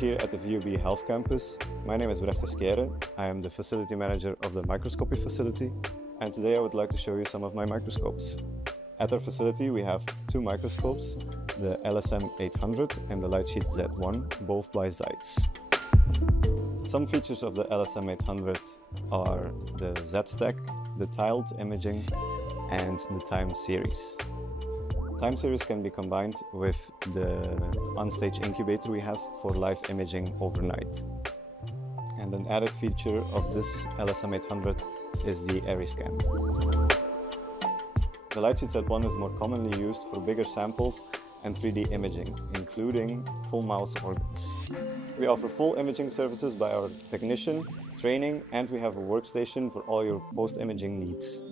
here at the VUB Health Campus. My name is Skere. I am the facility manager of the Microscope facility, and today I would like to show you some of my microscopes. At our facility we have two microscopes, the LSM 800 and the Lightsheet Z1, both by Zeiss. Some features of the LSM 800 are the Z-stack, the tiled imaging, and the time series. Time series can be combined with the on-stage incubator we have for live imaging overnight. And an added feature of this LSM 800 is the ARI-scan. The Lightsheet Z1 is more commonly used for bigger samples and 3D imaging, including full mouse organs. We offer full imaging services by our technician, training, and we have a workstation for all your post-imaging needs.